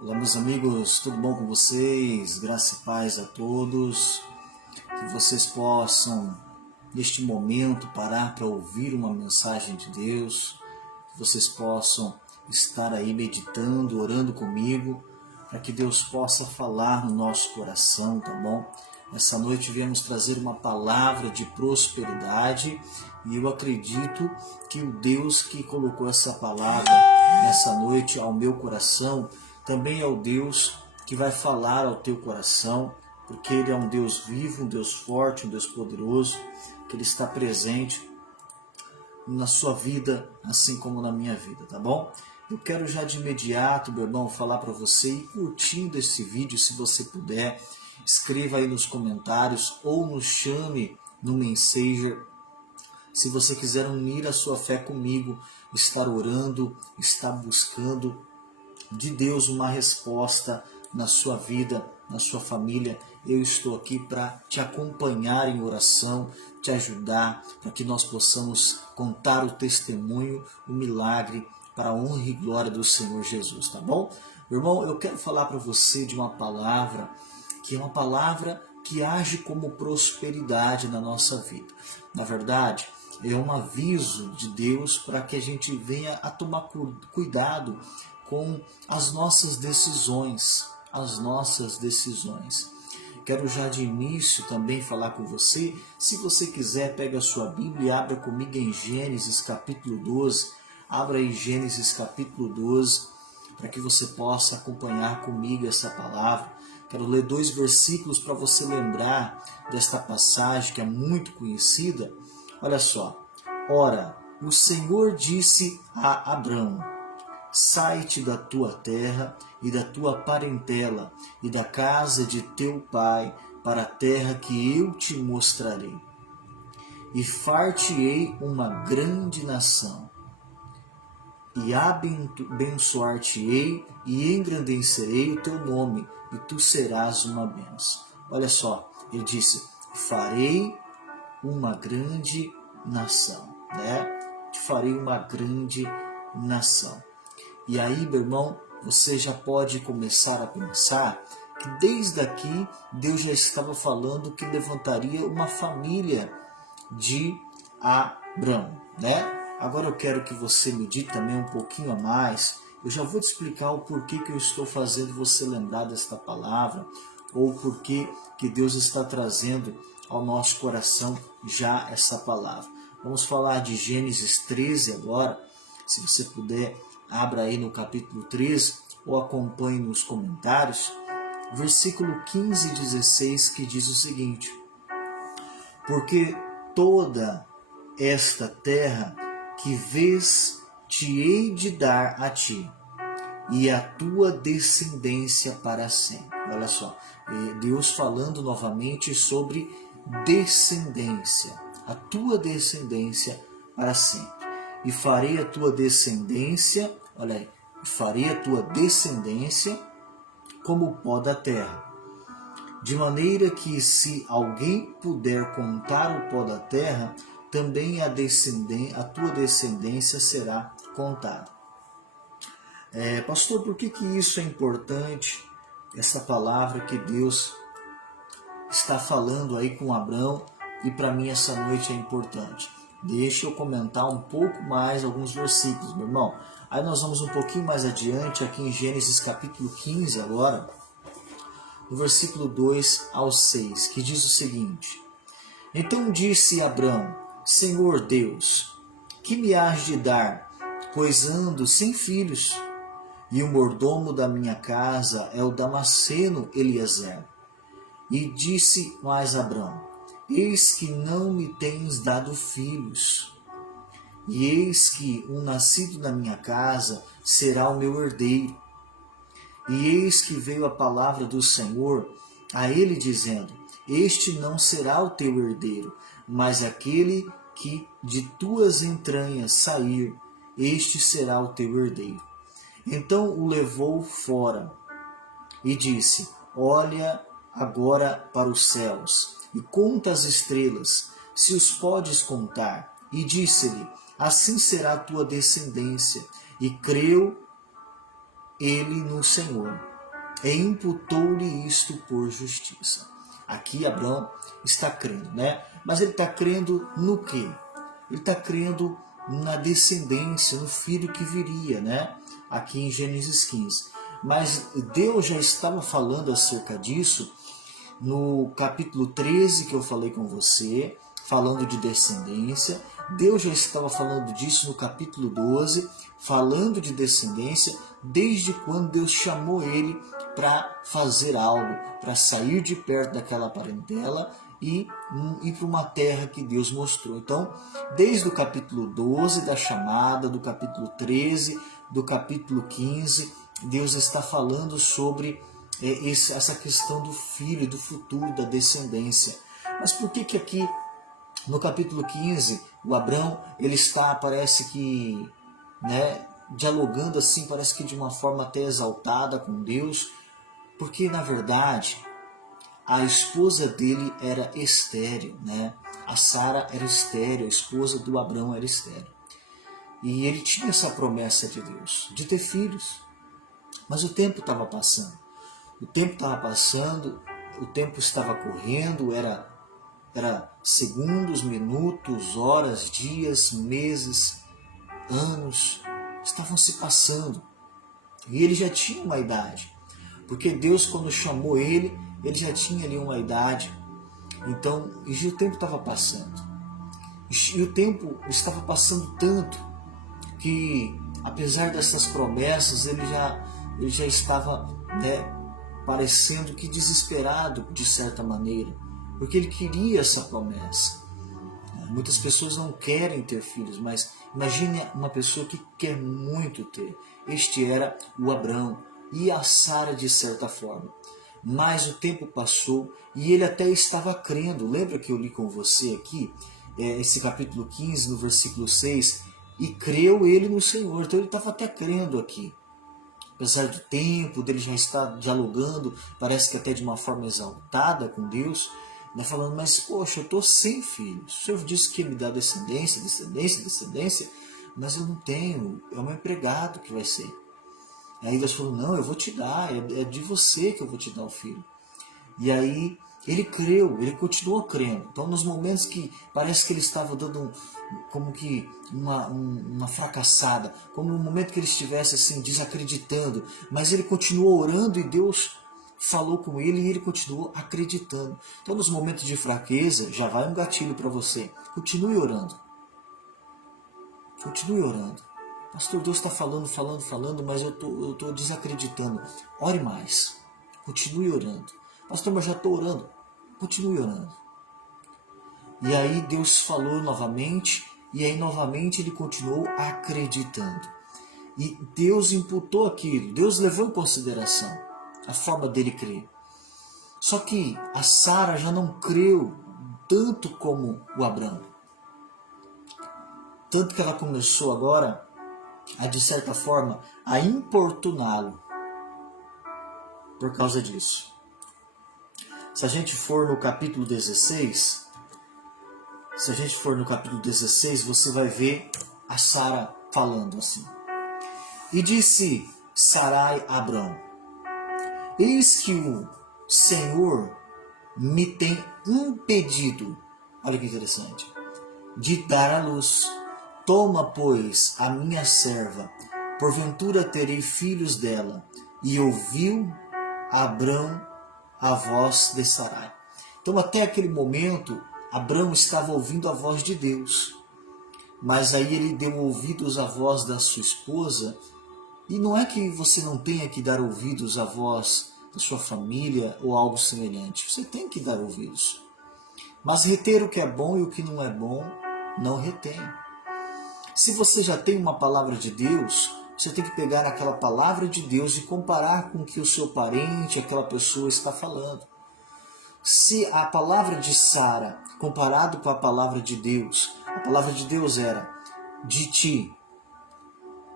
Olá, meus amigos, tudo bom com vocês? Graça e paz a todos. Que vocês possam, neste momento, parar para ouvir uma mensagem de Deus. Que vocês possam estar aí meditando, orando comigo, para que Deus possa falar no nosso coração, tá bom? Essa noite viemos trazer uma palavra de prosperidade e eu acredito que o Deus que colocou essa palavra nessa noite ao meu coração também é o Deus que vai falar ao teu coração, porque Ele é um Deus vivo, um Deus forte, um Deus poderoso, que Ele está presente na sua vida, assim como na minha vida, tá bom? Eu quero já de imediato, meu irmão, falar para você ir curtindo esse vídeo, se você puder. Escreva aí nos comentários ou nos chame no Messenger. Se você quiser unir a sua fé comigo, estar orando, estar buscando de Deus uma resposta na sua vida, na sua família, eu estou aqui para te acompanhar em oração, te ajudar, para que nós possamos contar o testemunho, o milagre, para a honra e glória do Senhor Jesus, tá bom? Meu irmão, eu quero falar para você de uma palavra que é uma palavra que age como prosperidade na nossa vida. Na verdade, é um aviso de Deus para que a gente venha a tomar cuidado com as nossas decisões, Quero já de início também falar com você, se você quiser, pega a sua Bíblia e abra comigo em Gênesis capítulo 12, abra aí Gênesis capítulo 12, para que você possa acompanhar comigo essa palavra. Quero ler 2 versículos para você lembrar desta passagem que é muito conhecida. Olha só, ora, o Senhor disse a Abrão: sai-te da tua terra e da tua parentela e da casa de teu pai para a terra que eu te mostrarei. E far-te-ei uma grande nação, e abençoar-te-ei e engrandecerei o teu nome, e tu serás uma bênção. Olha só, ele disse: farei uma grande nação, né? Te farei uma grande nação. E aí, meu irmão, você já pode começar a pensar que desde aqui Deus já estava falando que levantaria uma família de Abrão, né? Agora eu quero que você medite também um pouquinho a mais. Eu já vou te explicar o porquê que eu estou fazendo você lembrar desta palavra, ou porquê que Deus está trazendo ao nosso coração já essa palavra. Vamos falar de Gênesis 13 agora. Se você puder, abra aí no capítulo 13 ou acompanhe nos comentários. Versículo 15 e 16 que diz o seguinte: porque toda esta terra que vês te hei de dar a ti e a tua descendência para sempre. Olha só, Deus falando novamente sobre descendência, a tua descendência para sempre. E farei a tua descendência, olha aí, farei a tua descendência como o pó da terra, de maneira que se alguém puder contar o pó da terra, também a tua descendência será contada. Pastor, por que isso é importante? Essa palavra que Deus está falando aí com Abrão, e para mim essa noite é importante. Deixa eu comentar um pouco mais alguns versículos, meu irmão. Aí nós vamos um pouquinho mais adiante, aqui em Gênesis capítulo 15 agora, no versículo 2 ao 6, que diz o seguinte: então disse Abrão: Senhor Deus, que me hás de dar, pois ando sem filhos, e o mordomo da minha casa é o Damasceno Eliezer. E disse mais Abrão: eis que não me tens dado filhos, e eis que um nascido na minha casa será o meu herdeiro. E eis que veio a palavra do Senhor a ele, dizendo: este não será o teu herdeiro, mas aquele que de tuas entranhas sair, este será o teu herdeiro. Então o levou fora e disse: olha agora para os céus e conta as estrelas, se os podes contar. E disse-lhe: assim será a tua descendência. E creu ele no Senhor, e imputou-lhe isto por justiça. Aqui Abraão está crendo, né? Mas ele está crendo no quê? Ele está crendo na descendência, no filho que viria, né? Aqui em Gênesis 15. Mas Deus já estava falando acerca disso no capítulo 13 que eu falei com você, falando de descendência. Deus já estava falando disso no capítulo 12, falando de descendência, desde quando Deus chamou ele para fazer algo, para sair de perto daquela parentela e ir para uma terra que Deus mostrou. Então, desde o capítulo 12 da chamada, do capítulo 13, do capítulo 15, Deus está falando sobre essa questão do filho, do futuro, da descendência. Mas por que aqui no capítulo 15 o Abrão ele está, parece que, né, dialogando assim, parece que de uma forma até exaltada com Deus? Porque na verdade a esposa dele era estéril, né? A Sara era estéril, a esposa do Abrão era estéril. E ele tinha essa promessa de Deus, de ter filhos. Mas o tempo estava passando. O tempo estava passando, o tempo estava correndo, era segundos, minutos, horas, dias, meses, anos, estavam se passando. E ele já tinha uma idade, porque Deus, quando chamou ele já tinha ali uma idade. Então, e o tempo estava passando. E o tempo estava passando tanto que, apesar dessas promessas, ele já estava, né, parecendo que desesperado de certa maneira, porque ele queria essa promessa. Muitas pessoas não querem ter filhos, mas imagine uma pessoa que quer muito ter. Este era o Abrão e a Sara de certa forma. Mas o tempo passou e ele até estava crendo. Lembra que eu li com você aqui, esse capítulo 15, no versículo 6, e creu ele no Senhor. Então ele estava até crendo aqui. Apesar do tempo, dele já estar dialogando, parece que até de uma forma exaltada com Deus, né, falando, mas poxa, eu estou sem filhos. O Senhor disse que me dá descendência, mas eu não tenho, é o meu empregado que vai ser. Aí Deus falou, não, eu vou te dar, é de você que eu vou te dar o filho. E aí ele creu, ele continuou crendo. Então nos momentos que parece que ele estava dando como que uma fracassada, como no momento que ele estivesse assim desacreditando, mas ele continuou orando e Deus falou com ele e ele continuou acreditando. Então nos momentos de fraqueza, já vai um gatilho para você. Continue orando. Continue orando. Pastor, Deus está falando, mas eu tô desacreditando. Ore mais. Continue orando. Pastor, mas já estou orando. Continue orando. E aí Deus falou novamente, e aí novamente ele continuou acreditando. E Deus imputou aquilo, Deus levou em consideração a forma dele crer. Só que a Sara já não creu tanto como o Abrão. Tanto que ela começou agora a, de certa forma, a importuná-lo por causa disso. Se a gente for no capítulo 16, você vai ver a Sara falando assim. E disse Sarai a Abrão, eis que o Senhor me tem impedido, olha que interessante, de dar à luz. Toma, pois, a minha serva, porventura terei filhos dela. E ouviu Abrão a voz de Sarai. Então até aquele momento, Abrão estava ouvindo a voz de Deus. Mas aí ele deu ouvidos à voz da sua esposa. E não é que você não tenha que dar ouvidos à voz da sua família ou algo semelhante. Você tem que dar ouvidos. Mas reter o que é bom e o que não é bom, não retém. Se você já tem uma palavra de Deus, você tem que pegar aquela palavra de Deus e comparar com o que o seu parente, aquela pessoa está falando. Se a palavra de Sara, comparado com a palavra de Deus, a palavra de Deus era, de ti,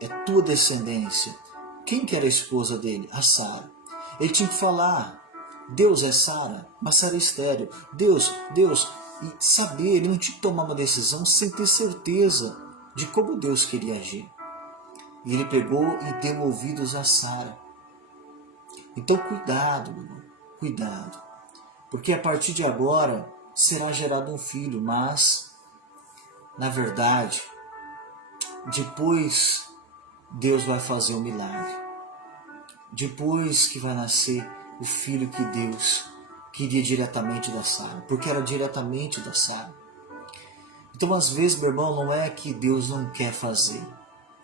é tua descendência. Quem que era a esposa dele? A Sara. Ele tinha que falar, Deus é Sara, mas Sara é estéril. Deus, e saber, ele não tinha que tomar uma decisão sem ter certeza de como Deus queria agir. E ele pegou e deu ouvidos a Sara. Então cuidado, meu irmão, cuidado. Porque a partir de agora será gerado um filho, mas, na verdade, depois Deus vai fazer um milagre. Depois que vai nascer o filho que Deus queria diretamente da Sara, porque era diretamente da Sara. Então, às vezes, meu irmão, não é que Deus não quer fazer,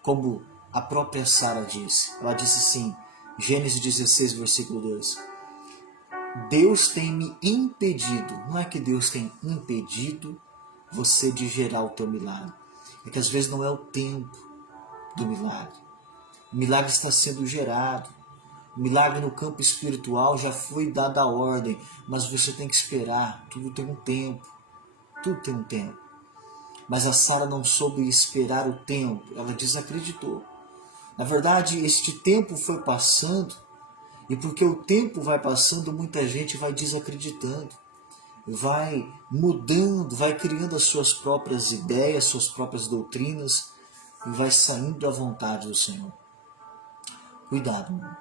como a própria Sara disse. Ela disse assim, Gênesis 16, versículo 2. Deus tem me impedido. Não é que Deus tem impedido você de gerar o teu milagre. É que às vezes não é o tempo do milagre. O milagre está sendo gerado. O milagre no campo espiritual já foi dada a ordem, mas você tem que esperar. Tudo tem um tempo. Tudo tem um tempo. Mas a Sara não soube esperar o tempo. Ela desacreditou. Na verdade, este tempo foi passando. E porque o tempo vai passando, muita gente vai desacreditando, vai mudando, vai criando as suas próprias ideias, suas próprias doutrinas e vai saindo da vontade do Senhor. Cuidado, irmão.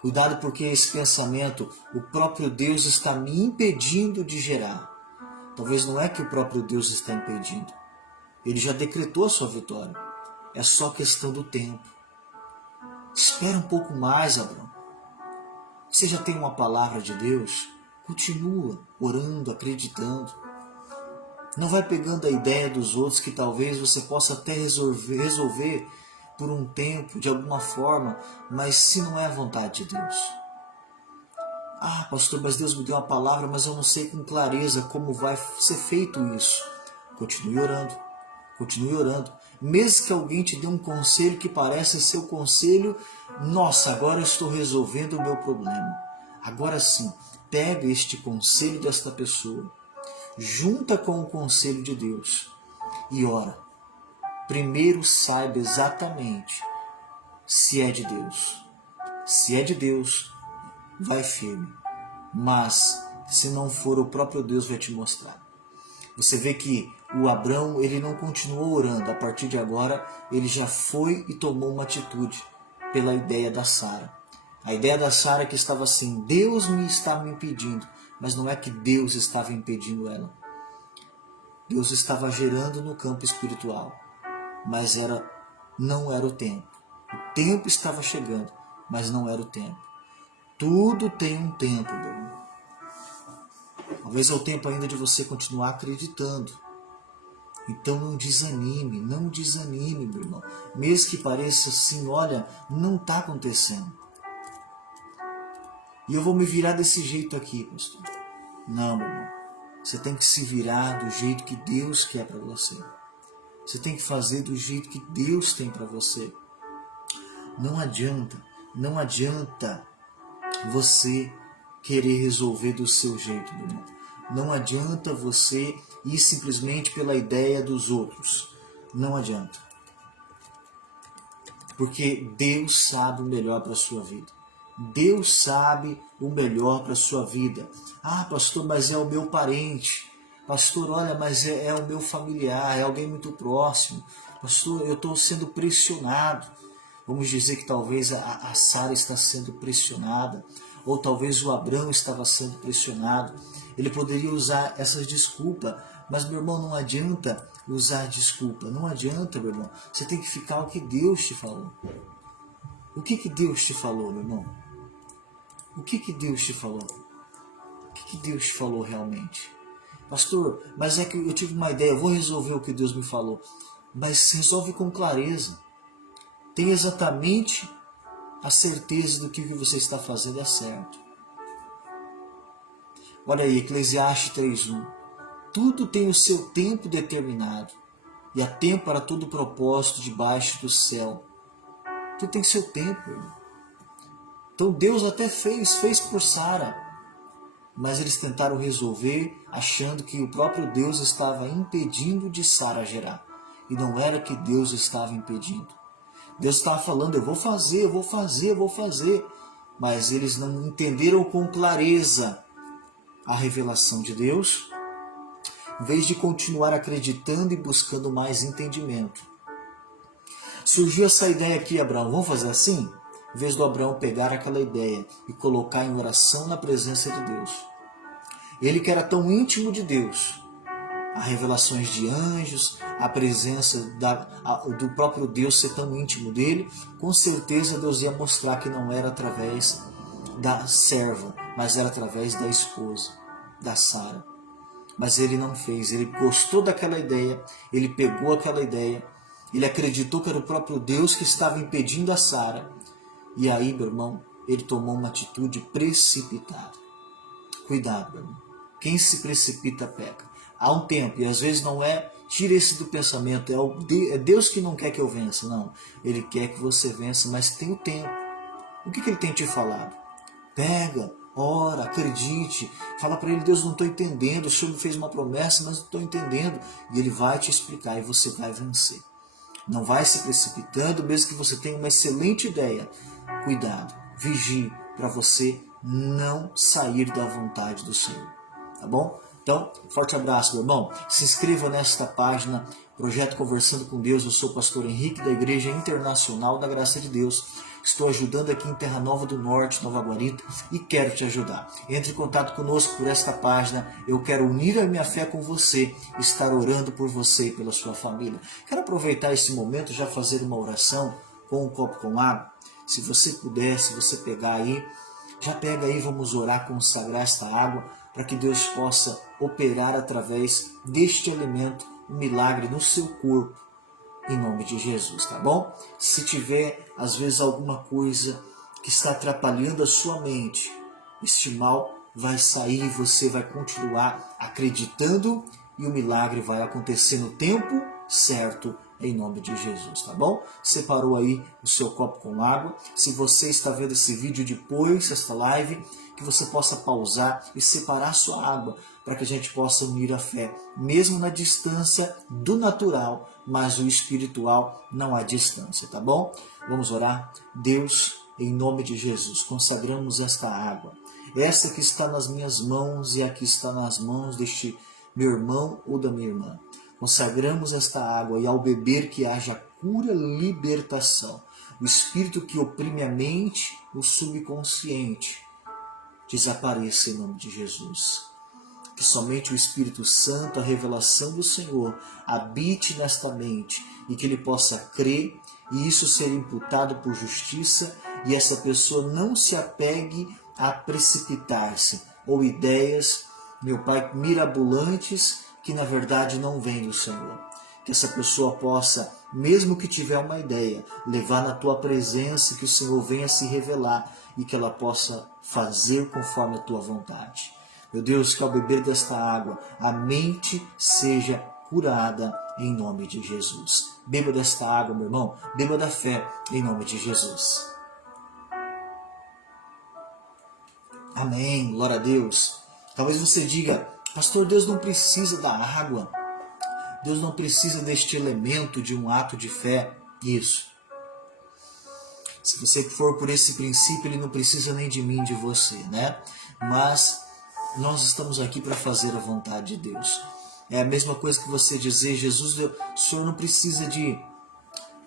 Cuidado, porque esse pensamento, o próprio Deus está me impedindo de gerar. Talvez não é que o próprio Deus está impedindo. Ele já decretou a sua vitória. É só questão do tempo. Espera um pouco mais, Abraão. Você já tem uma palavra de Deus? Continua orando, acreditando. Não vai pegando a ideia dos outros que talvez você possa até resolver por um tempo, de alguma forma, mas se não é a vontade de Deus. Ah, pastor, mas Deus me deu uma palavra, mas eu não sei com clareza como vai ser feito isso. Continue orando. Continue orando. Mesmo que alguém te dê um conselho que parece ser o conselho, nossa, agora eu estou resolvendo o meu problema. Agora sim, pega este conselho desta pessoa, junta com o conselho de Deus e ora. Primeiro saiba exatamente se é de Deus. Se é de Deus, vai firme. Mas se não for, o próprio Deus vai te mostrar. Você vê que o Abrão, ele não continuou orando. A partir de agora, ele já foi e tomou uma atitude pela ideia da Sara. A ideia da Sara que estava assim, Deus me está me impedindo. Mas não é que Deus estava impedindo ela. Deus estava gerando no campo espiritual. Mas não era o tempo. O tempo estava chegando, mas não era o tempo. Tudo tem um tempo, meu irmão. Talvez é o tempo ainda de você continuar acreditando. Então não desanime, meu irmão. Mesmo que pareça assim, olha, não está acontecendo. E eu vou me virar desse jeito aqui, pastor. Não, meu irmão. Você tem que se virar do jeito que Deus quer para você. Você tem que fazer do jeito que Deus tem para você. Não adianta você querer resolver do seu jeito, meu irmão. Não adianta você ir simplesmente pela ideia dos outros. Não adianta. Porque Deus sabe o melhor para a sua vida. Deus sabe o melhor para a sua vida. Ah, pastor, mas é o meu parente. Pastor, olha, mas é o meu familiar, é alguém muito próximo. Pastor, eu estou sendo pressionado. Vamos dizer que talvez a Sara está sendo pressionada. Ou talvez o Abrão estava sendo pressionado. Ele poderia usar essa desculpa. Mas, meu irmão, não adianta usar desculpa. Não adianta, meu irmão. Você tem que ficar o que Deus te falou. O que Deus te falou, meu irmão? O que Deus te falou? O que Deus te falou realmente? Pastor, mas é que eu tive uma ideia, eu vou resolver o que Deus me falou. Mas resolve com clareza. Tenha exatamente a certeza do que o que você está fazendo é certo. Olha aí, Eclesiastes 3:1. Tudo tem o seu tempo determinado, e há tempo para todo propósito debaixo do céu. Tudo tem seu tempo, irmão. Então Deus até fez por Sara, mas eles tentaram resolver achando que o próprio Deus estava impedindo de Sara gerar. E não era que Deus estava impedindo. Deus estava falando, eu vou fazer. Mas eles não entenderam com clareza a revelação de Deus, em vez de continuar acreditando e buscando mais entendimento. Surgiu essa ideia aqui, Abraão, vamos fazer assim? em vez do Abraão pegar aquela ideia e colocar em oração na presença de Deus. Ele que era tão íntimo de Deus, há revelações de anjos, a presença do próprio Deus ser tão íntimo dele, com certeza Deus ia mostrar que não era através da serva, mas era através da esposa, da Sara. Mas ele não fez, ele gostou daquela ideia, ele pegou aquela ideia, ele acreditou que era o próprio Deus que estava impedindo a Sara, e aí, meu irmão, ele tomou uma atitude precipitada. Cuidado, meu irmão. Quem se precipita peca. Há um tempo, e às vezes não é, tira esse do pensamento, é Deus que não quer que eu vença, não. Ele quer que você vença, mas tem o tempo. O que ele tem te falado? Pega, ora, acredite, fala para ele: Deus, não estou entendendo, o Senhor me fez uma promessa, mas não estou entendendo. E ele vai te explicar e você vai vencer. Não vai se precipitando, mesmo que você tenha uma excelente ideia. Cuidado, vigie para você não sair da vontade do Senhor. Tá bom? Então, forte abraço, meu irmão. Se inscreva nesta página, Projeto Conversando com Deus. Eu sou o pastor Henrique, da Igreja Internacional da Graça de Deus. Estou ajudando aqui em Terra Nova do Norte, Nova Guarita, e quero te ajudar. Entre em contato conosco por esta página. Eu quero unir a minha fé com você, estar orando por você e pela sua família. Quero aproveitar esse momento e já fazer uma oração com um copo com água. Se você puder, se você pegar aí, já pega aí, vamos orar, consagrar esta água, para que Deus possa operar através deste alimento um milagre no seu corpo, em nome de Jesus, tá bom? Se tiver, às vezes, alguma coisa que está atrapalhando a sua mente, este mal vai sair e você vai continuar acreditando e o milagre vai acontecer no tempo certo, em nome de Jesus, tá bom? Separou aí o seu copo com água. Se você está vendo esse vídeo depois, esta live, que você possa pausar e separar a sua água, para que a gente possa unir a fé, mesmo na distância do natural, mas o espiritual não há distância, tá bom? Vamos orar? Deus, em nome de Jesus, consagramos esta água, essa que está nas minhas mãos e aqui está nas mãos deste meu irmão ou da minha irmã. Consagramos esta água e ao beber que haja cura, libertação. O espírito que oprime a mente, o subconsciente, desapareça em nome de Jesus. Que somente o Espírito Santo, a revelação do Senhor, habite nesta mente e que ele possa crer e isso ser imputado por justiça e essa pessoa não se apegue a precipitar-se ou ideias, meu Pai, mirabolantes que na verdade não vêm do Senhor. Que essa pessoa possa, mesmo que tiver uma ideia, levar na tua presença, que o Senhor venha se revelar e que ela possa fazer conforme a tua vontade. Meu Deus, que ao beber desta água, a mente seja curada em nome de Jesus. Beba desta água, meu irmão, beba da fé em nome de Jesus. Amém, glória a Deus. Talvez você diga: pastor, Deus não precisa da água. Deus não precisa deste elemento de um ato de fé. Isso. Se você for por esse princípio, ele não precisa nem de mim, de você, né? Mas nós estamos aqui para fazer a vontade de Deus. É a mesma coisa que você dizer: Jesus, o Senhor não precisa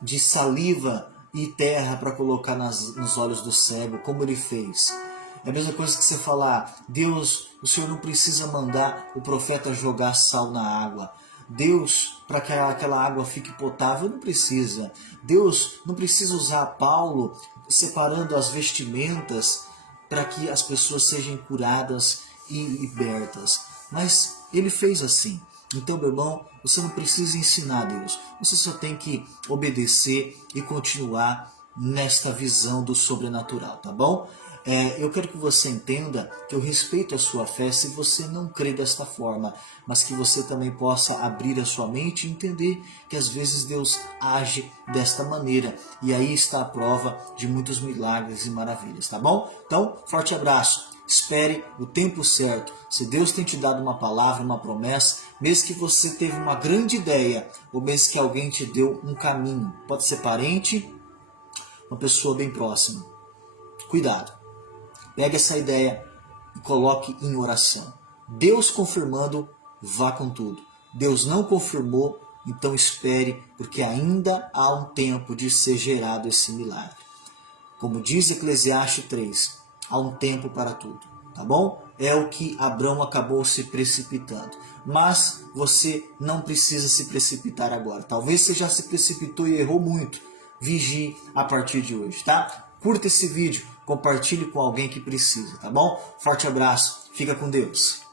de saliva e terra para colocar nos olhos do cego, como ele fez. É a mesma coisa que você falar: Deus, o Senhor não precisa mandar o profeta jogar sal na água. Deus, para que aquela água fique potável, não precisa. Deus não precisa usar Paulo separando as vestimentas para que as pessoas sejam curadas e libertas. Mas ele fez assim. Então, meu irmão, você não precisa ensinar Deus. Você só tem que obedecer e continuar nesta visão do sobrenatural, tá bom? Eu quero que você entenda que eu respeito a sua fé se você não crê desta forma, mas que você também possa abrir a sua mente e entender que às vezes Deus age desta maneira. E aí está a prova de muitos milagres e maravilhas, tá bom? Então, forte abraço. Espere o tempo certo. Se Deus tem te dado uma palavra, uma promessa, mesmo que você teve uma grande ideia, ou mesmo que alguém te deu um caminho, pode ser parente, uma pessoa bem próxima. Cuidado. Pegue essa ideia e coloque em oração. Deus confirmando, vá com tudo. Deus não confirmou, então espere, porque ainda há um tempo de ser gerado esse milagre. Como diz Eclesiastes 3, há um tempo para tudo, tá bom? É o que Abrão acabou se precipitando. Mas você não precisa se precipitar agora. Talvez você já se precipitou e errou muito. Vigie a partir de hoje, tá? Curta esse vídeo, compartilhe com alguém que precisa, tá bom? Forte abraço, fica com Deus.